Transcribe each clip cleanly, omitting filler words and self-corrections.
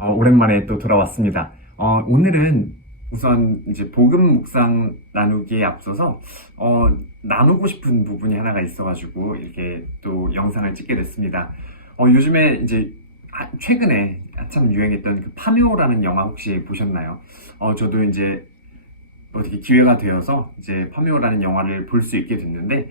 오랜만에 또 돌아왔습니다. 오늘은 우선 이제 복음 묵상 나누기에 앞서서 나누고 싶은 부분이 하나가 있어가지고 이렇게 또 영상을 찍게 됐습니다. 요즘에 이제 최근에 한참 유행했던 그 파묘라는 영화 혹시 보셨나요? 저도 이제 어떻게 기회가 되어서 이제 파묘라는 영화를 볼 수 있게 됐는데,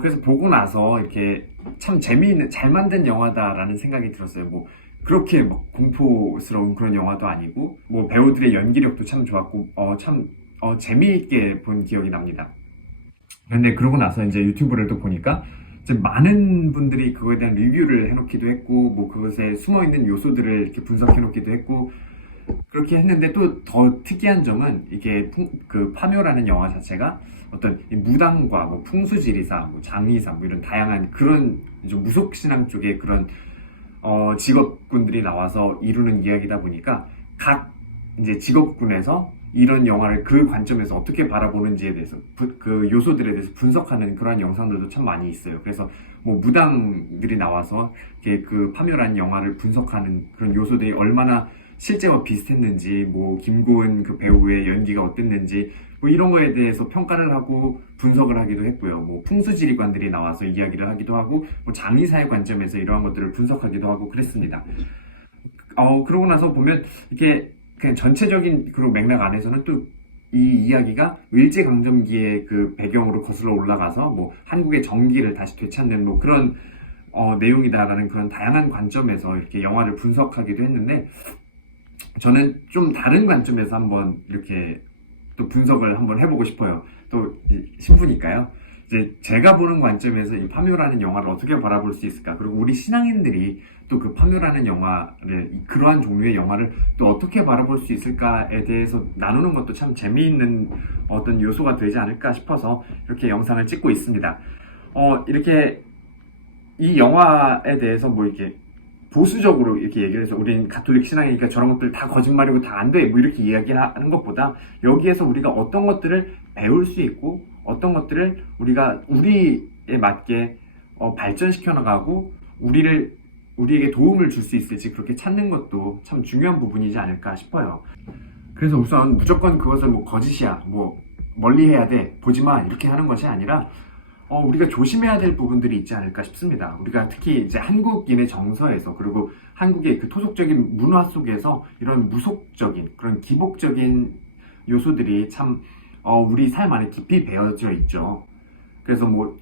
그래서 보고 나서 이렇게 참 재미있는, 잘 만든 영화다라는 생각이 들었어요. 뭐, 그렇게 막 공포스러운 그런 영화도 아니고, 뭐, 배우들의 연기력도 참 좋았고, 재미있게 본 기억이 납니다. 근데 그러고 나서 이제 유튜브를 또 보니까, 이제 많은 분들이 그거에 대한 리뷰를 해놓기도 했고, 뭐, 그것에 숨어있는 요소들을 이렇게 분석해놓기도 했고, 그렇게 했는데 또 더 특이한 점은 이게 그 파묘라는 영화 자체가 어떤 이 무당과 뭐 풍수지리사, 뭐 장의사 뭐 이런 다양한 그런 무속신앙 쪽의 그런 직업군들이 나와서 이루는 이야기다 보니까 각 이제 직업군에서 이런 영화를 그 관점에서 어떻게 바라보는지에 대해서 그 요소들에 대해서 분석하는 그런 영상들도 참 많이 있어요. 그래서 뭐 무당들이 나와서 이렇게 그 파묘라는 영화를 분석하는 그런 요소들이 얼마나 실제와 비슷했는지, 뭐 김고은 그 배우의 연기가 어땠는지, 뭐 이런 거에 대해서 평가를 하고 분석을 하기도 했고요. 뭐 풍수지리관들이 나와서 이야기를 하기도 하고, 뭐 장의사의 관점에서 이러한 것들을 분석하기도 하고 그랬습니다. 그러고 나서 보면 이게 그냥 전체적인 그런 맥락 안에서는 또 이 이야기가 일제강점기의 그 배경으로 거슬러 올라가서 뭐 한국의 정기를 다시 되찾는 뭐 그런 내용이다라는 그런 다양한 관점에서 이렇게 영화를 분석하기도 했는데, 저는 좀 다른 관점에서 한번 이렇게 또 분석을 한번 해보고 싶어요. 또 신부니까요. 이제 제가 보는 관점에서 이 파묘라는 영화를 어떻게 바라볼 수 있을까? 그리고 우리 신앙인들이 또 그 파묘라는 영화를, 그러한 종류의 영화를 또 어떻게 바라볼 수 있을까에 대해서 나누는 것도 참 재미있는 어떤 요소가 되지 않을까 싶어서 이렇게 영상을 찍고 있습니다. 이렇게 이 영화에 대해서 뭐 이렇게 보수적으로 이렇게 얘기를 해서 우린 가톨릭 신앙이니까 저런 것들 다 거짓말이고 다 안 돼, 뭐 이렇게 이야기하는 것보다 여기에서 우리가 어떤 것들을 배울 수 있고 어떤 것들을 우리가 우리에 맞게 발전시켜 나가고 우리에게 도움을 줄 수 있을지 그렇게 찾는 것도 참 중요한 부분이지 않을까 싶어요. 그래서 우선 무조건 그것을 뭐 거짓이야, 뭐 멀리 해야 돼, 보지 마, 이렇게 하는 것이 아니라 우리가 조심해야 될 부분들이 있지 않을까 싶습니다. 우리가 특히 이제 한국인의 정서에서, 그리고 한국의 그 토속적인 문화 속에서 이런 무속적인 그런 기복적인 요소들이 참 우리 삶 안에 깊이 배어져 있죠. 그래서 뭐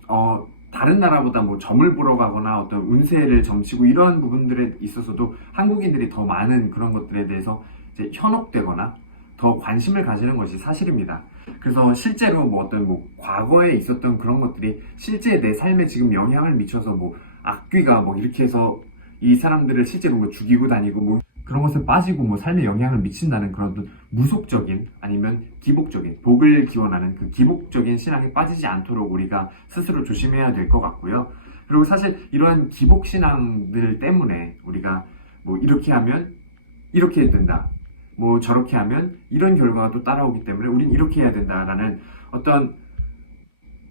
다른 나라보다 뭐 점을 보러 가거나 어떤 운세를 점치고 이런 부분들에 있어서도 한국인들이 더 많은 그런 것들에 대해서 이제 현혹되거나 더 관심을 가지는 것이 사실입니다. 그래서 실제로 뭐 어떤 뭐 과거에 있었던 그런 것들이 실제 내 삶에 지금 영향을 미쳐서 뭐 악귀가 뭐 이렇게 해서 이 사람들을 실제로 뭐 죽이고 다니고 뭐 그런 것에 빠지고 뭐 삶에 영향을 미친다는 그런 어떤 무속적인 아니면 기복적인, 복을 기원하는 그 기복적인 신앙에 빠지지 않도록 우리가 스스로 조심해야 될 것 같고요. 그리고 사실 이러한 기복 신앙들 때문에 우리가 뭐 이렇게 하면 이렇게 해야 된다, 뭐 저렇게 하면 이런 결과가 또 따라오기 때문에 우린 이렇게 해야 된다라는 어떤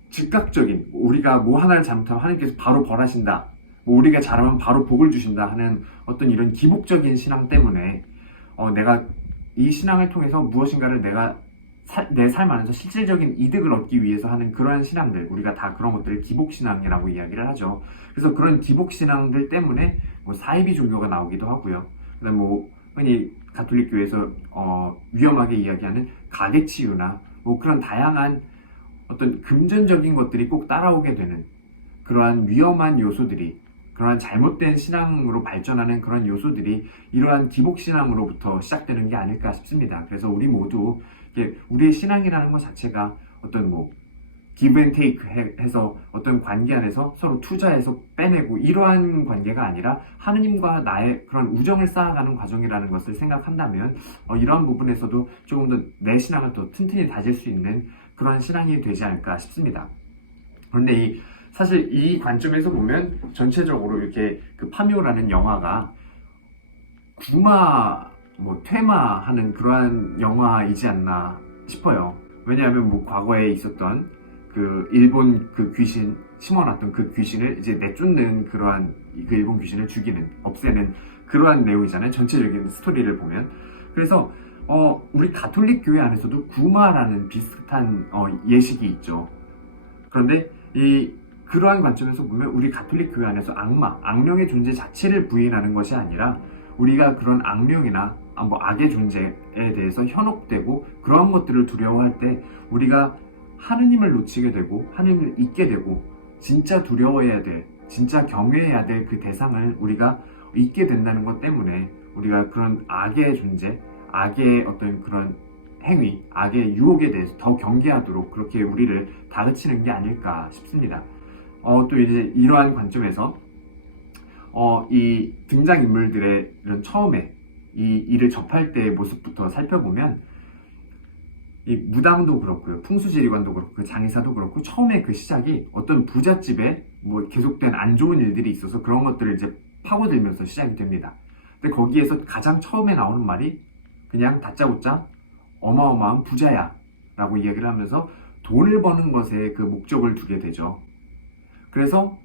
즉각적인, 우리가 뭐 하나를 잘못하면 하나님께서 바로 벌하신다, 뭐 우리가 잘하면 바로 복을 주신다 하는 어떤 이런 기복적인 신앙 때문에 내가 이 신앙을 통해서 무엇인가를 내가 내 삶 안에서 실질적인 이득을 얻기 위해서 하는 그러한 신앙들, 우리가 다 그런 것들을 기복신앙이라고 이야기를 하죠. 그래서 그런 기복신앙들 때문에 뭐 사이비 종교가 나오기도 하고요. 그다음 뭐 흔히 가톨릭 교회에서 위험하게 이야기하는 가계치유나 뭐 그런 다양한 어떤 금전적인 것들이 꼭 따라오게 되는 그러한 위험한 요소들이, 그러한 잘못된 신앙으로 발전하는 그런 요소들이 이러한 기복신앙으로부터 시작되는 게 아닐까 싶습니다. 그래서 우리 모두 우리의 신앙이라는 것 자체가 어떤 뭐 give and take 해서 어떤 관계 안에서 서로 투자해서 빼내고 이러한 관계가 아니라 하느님과 나의 그런 우정을 쌓아가는 과정이라는 것을 생각한다면 이러한 부분에서도 조금 더 내 신앙을 더 튼튼히 다질 수 있는 그러한 신앙이 되지 않을까 싶습니다. 그런데 사실 이 관점에서 보면 전체적으로 이렇게 그 파묘라는 영화가 구마, 뭐 퇴마하는 그러한 영화이지 않나 싶어요. 왜냐하면 뭐 과거에 있었던 그 일본 그 귀신, 심어놨던 그 귀신을 이제 내쫓는 그러한 그 일본 귀신을 죽이는, 없애는 그러한 내용이잖아요. 전체적인 스토리를 보면. 그래서 우리 가톨릭 교회 안에서도 구마라는 비슷한 예식이 있죠. 그런데 그러한 관점에서 보면 우리 가톨릭 교회 안에서 악령의 존재 자체를 부인하는 것이 아니라 우리가 그런 악령이나 악의 존재에 대해서 현혹되고 그러한 것들을 두려워할 때 우리가 하느님을 놓치게 되고 하느님을 잊게 되고 진짜 두려워해야 될, 진짜 경외해야 될 그 대상을 우리가 잊게 된다는 것 때문에 우리가 그런 악의 존재, 악의 어떤 그런 행위, 악의 유혹에 대해서 더 경계하도록 그렇게 우리를 다그치는 게 아닐까 싶습니다. 또 이제 이러한 관점에서 이 등장인물들의 이런 처음에 이 일을 접할 때의 모습부터 살펴보면 이 무당도 그렇고요, 풍수지리관도 그렇고, 그 장의사도 그렇고, 처음에 그 시작이 어떤 부잣집에 뭐 계속된 안 좋은 일들이 있어서 그런 것들을 이제 파고들면서 시작이 됩니다. 근데 거기에서 가장 처음에 나오는 말이 그냥 다짜고짜 어마어마한 부자야 라고 이야기를 하면서 돈을 버는 것에 그 목적을 두게 되죠. 그래서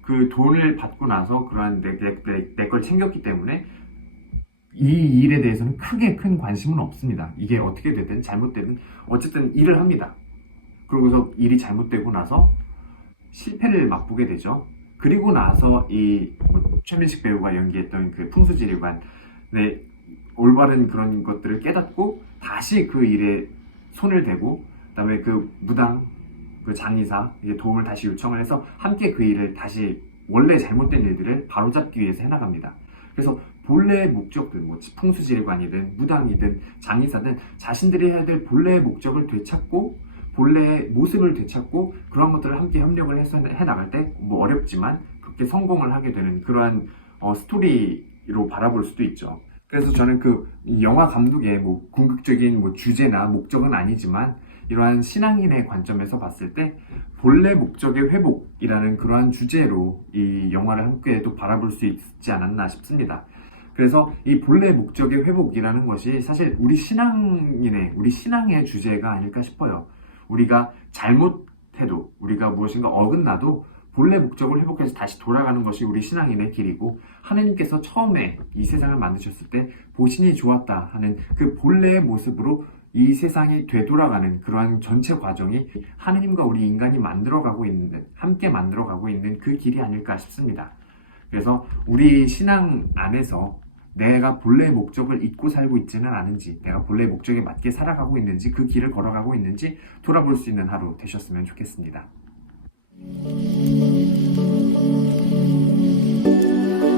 그 돈을 받고 나서 그러한 내 걸 챙겼기 때문에 이 일에 대해서는 크게 큰 관심은 없습니다. 이게 어떻게 되든 잘못되든 어쨌든 일을 합니다. 그러고서 일이 잘못되고 나서 실패를 맛보게 되죠. 그리고 나서 최민식 배우가 연기했던 그 풍수지리관의 올바른 그런 것들을 깨닫고 다시 그 일에 손을 대고, 그다음에 그 무당, 그 장의사 도움을 다시 요청을 해서 함께 그 일을 다시 원래 잘못된 일들을 바로잡기 위해서 해나갑니다. 그래서 본래의 목적들, 뭐 풍수지리관이든 무당이든 장의사든 자신들이 해야 될 본래의 목적을 되찾고 본래의 모습을 되찾고 그런 것들을 함께 협력을 해서 해나갈 때 뭐 어렵지만 그렇게 성공을 하게 되는 그러한 스토리로 바라볼 수도 있죠. 그래서 저는 그 영화 감독의 뭐 궁극적인 뭐 주제나 목적은 아니지만 이러한 신앙인의 관점에서 봤을 때 본래 목적의 회복이라는 그러한 주제로 이 영화를 함께 또 바라볼 수 있지 않았나 싶습니다. 그래서 이 본래 목적의 회복이라는 것이 사실 우리 신앙의 주제가 아닐까 싶어요. 우리가 잘못해도, 우리가 무엇인가 어긋나도 본래 목적을 회복해서 다시 돌아가는 것이 우리 신앙인의 길이고, 하나님께서 처음에 이 세상을 만드셨을 때 보시니 좋았다 하는 그 본래의 모습으로 이 세상이 되돌아가는 그러한 전체 과정이 하나님과 우리 인간이 함께 만들어가고 있는 그 길이 아닐까 싶습니다. 그래서 우리 신앙 안에서 내가 본래의 목적을 잊고 살고 있지는 않은지, 내가 본래의 목적에 맞게 살아가고 있는지, 그 길을 걸어가고 있는지 돌아볼 수 있는 하루 되셨으면 좋겠습니다.